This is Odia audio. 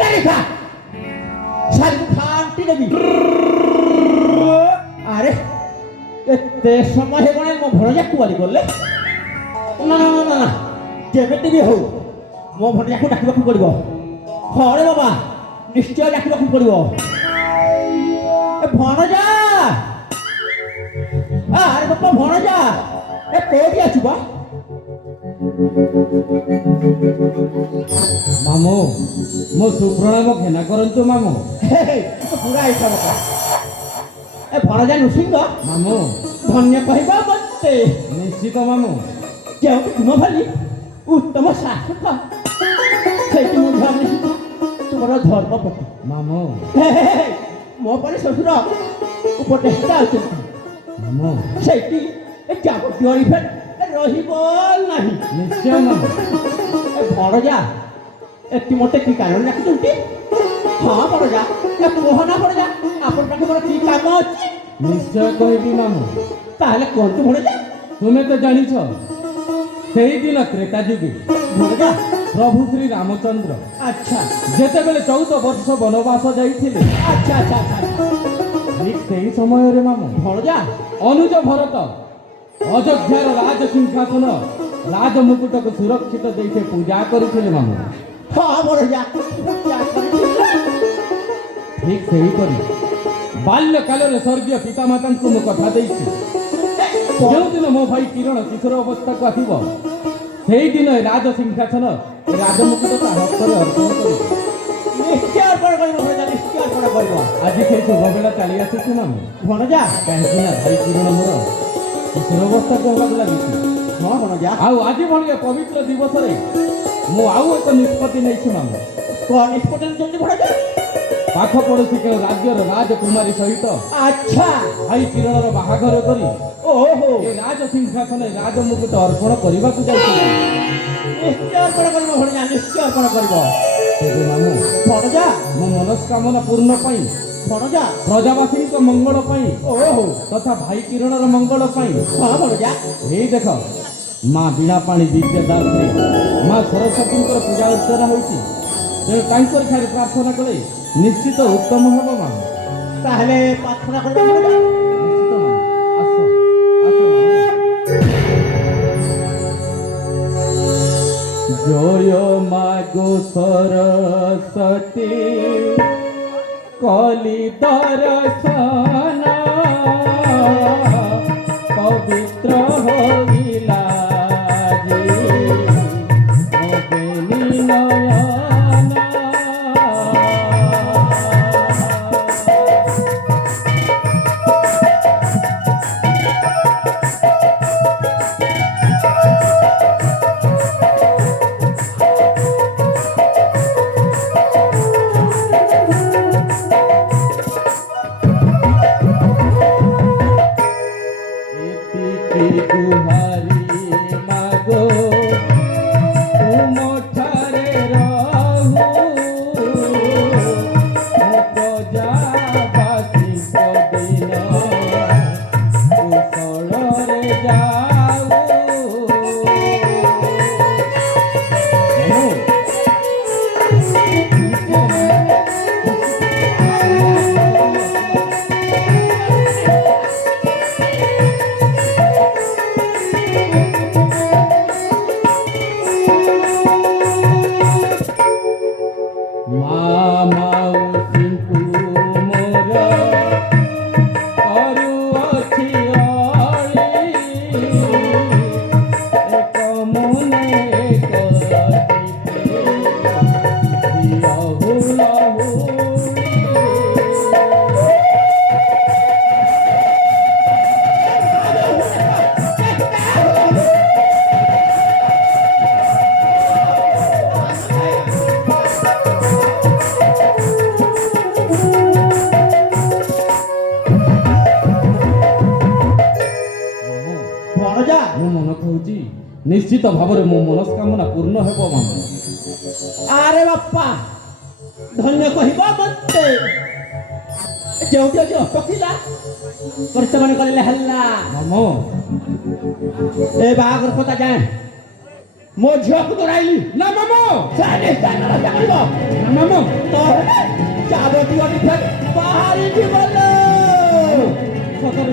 তারিখা শাড়ি ফাটি দেবি আরে এতে সময় হয়ে গেল মো ভଣଜା କୁଆଡେ ଗଲେ ନା ନା ନା ନା ଯେମିତି ବି ହଉ ମୋ ଭଣଜାକୁ ଡାକିବାକୁ ପଡିବ ହଁ ରେ ବାବା ନିଶ୍ଚୟ ଡାକିବାକୁ ପଡିବ ଏ ଭଣଜା ଆରେ ବାପା ଭଣଜା ଏ କୋଉଠି ଅଛୁ ବା ମାମୁଁ ମୋ ସୁପ୍ରଣାମ ଘେନା କରନ୍ତୁ ମାମୁଁ ପୁରା ହେଇଥା ବାପା ଏ ଭଣଜା ନୃସିଂହ ମାମୁଁ ଧନ୍ୟ କହିବା ମତେ ନିଶ୍ଚିତ ମାମୁଁ ଯେଉଁଠି ତୁମ ଭଳି ଉତ୍ତମ ଶାସକ ସେଇଠି ମୁଁ ଭାବିଛି ତୁମର ଧର୍ମପତି ମାମୁଁ ମୋ ପରେ ଶ୍ୱଶୁର ଉପଦେଷ୍ଟା ଅଛନ୍ତି ମାମୁଁ ସେଇଠି ଏ ଯାବତୀୟ ଇଫେକ୍ଟ ରହିବ ନାହିଁ ନିଶ୍ଚୟ ମାମୁଁ ଏ ଭଣଜା ଏଠି ମୋତେ କି କାରଣ ଡାକୁଛନ୍ତି ହଁ ଭଣଜା ଏ କୁହନା ଭଣଜା ଆପଣ ପାଖେ ମୋର କି କାମ ଅଛି ନିଶ୍ଚୟ କହିବି ମାମୁଁ ତାହେଲେ କୁହନ୍ତୁ ଭଣଜା ତୁମେ ତ ଜାଣିଛ ସେଇଦିନ ତ୍ରେତା ଯୁଗେ ଭଣଜା ପ୍ରଭୁ ଶ୍ରୀ ରାମଚନ୍ଦ୍ର ଆଚ୍ଛା ଯେତେବେଳେ 14 ବର୍ଷ ବନବାସ ଯାଇଥିଲେ ଆଚ୍ଛା ଆଚ୍ଛା ଆଚ୍ଛା ଠିକ ସେହି ସମୟରେ ମାମୁଁ ଭଣଜା ଅନୁଜ ଭରତ ଅଯୋଧ୍ୟାର ରାଜ ସିଂହାସନ ରାଜମୁକୁଟକୁ ସୁରକ୍ଷିତ ଦେଇ ସେ ପୂଜା କରିଥିଲେ ମାମୁଁ ହଁ ଭଣଜା ପୂଜା କରିଥିଲେ ଠିକ ସେହିପରି ବାଲ୍ୟକାଳରେ ସ୍ୱର୍ଗୀୟ ପିତାମାତାଙ୍କୁ ମୁଁ କଥା ଦେଇଛି ଯେଉଁଦିନ ମୋ ଭାଇ କିରଣ କିଶୋର ଅବସ୍ଥାକୁ ଆସିବ ସେଇଦିନ ଏ ରାଜ ସିଂହାସନ ରାଜମୁକୁଟ ତା ହସ୍ତରେ ଅର୍ପଣ କରିବ ନିଶ୍ଚୟ ଅର୍ପଣ କରିବ ଭଣଜା ନିଶ୍ଚୟ ଅର୍ପଣ କରିବ ଆଜି ସେଇ ଶୁଭ ବେଳା ଚାଲି ଆସୁଛି ମାମୁଁ ଭଣଜା କାହିଁକି ନା ଭାଇ କିରଣ ମୋର କିଶୋର ଅବସ୍ଥାକୁ ହେବାକୁ ଲାଗିଛି ହଁ ଭଣଜା ଆଉ ଆଜି ଭଳି ଏ ପବିତ୍ର ଦିବସରେ ମୁଁ ଆଉ ଏକ ନିଷ୍ପତ୍ତି ନେଇଛି ମାମୁଁ କଣ ନିଷ୍ପତ୍ତି ନେଇଛନ୍ତି ଭଣଜା ପାଖ ପଡ଼ୋଶୀ କେଉଁ ରାଜ୍ୟର ରାଜକୁମାରୀ ସହିତ ଆଚ୍ଛା ଭାଇ କିରଣର ବାହାଘର କରି ଓହୋ ଏ ରାଜ ସିଂହାସନରେ ରାଜମୁକୁଟ ଅର୍ପଣ କରିବାକୁ ଯାଉଛନ୍ତି ନିଶ୍ଚୟ ଅର୍ପଣ କରିବ ଭଣଜା ନିଶ୍ଚୟ ଅର୍ପଣ କରିବ ତେବେ ମାମୁଁ ଭଣଜା ମୋ ମନସ୍କାମନା ପୂର୍ଣ୍ଣ ପାଇଁ ଭଣଜା ପ୍ରଜାବାସୀଙ୍କ ମଙ୍ଗଳ ପାଇଁ ଓହୋ ତଥା ଭାଇ କିରଣର ମଙ୍ଗଳ ପାଇଁ ହଁ ଭଣଜା ଏଇ ଦେଖ ମା ବୀଣାପାଣି ବିଦ୍ୟାଦାତ୍ରୀ ମା ସରସ୍ୱତୀଙ୍କର ପୂଜା ଅର୍ଚ୍ଚନା ହୋଇଛି ତେଣୁ ତାଙ୍କର ଠାରେ ପ୍ରାର୍ଥନା କଲେ ନିଶ୍ଚିତ ଉତ୍ତମ ହେବ ମାମୁଁ ତାହେଲେ ପ୍ରାର୍ଥନା କରିବ ଭଣଜା ନିଶ୍ଚିତ ମାମୁଁ ଆସ ଆସ ମାମୁଁ ଜୟ ମାଗୋ ସରସ୍ୱତୀ কলি দর্শন পবিত্র হইলা निश्चित भाव मो मनस्कामना पूर्ण हेबो मामू अरे बापा धन्य कहबा मते जेउटी अछि अटकिला वर्तमान करले हल्ला मामू ए बागर पता जाए ମୋ ଝିଅକୁ ଦୌଡ଼ାଇଲି ନା ମାମୁଁ ସେ ନିଶ୍ଚୟ ହତ୍ୟା କରିବ ନା ମାମୁଁ ନହେଲେ ଯାବତୀୟ ନିଫେକ ବାହାରି ଯିବ ଲୋ। ସତରେ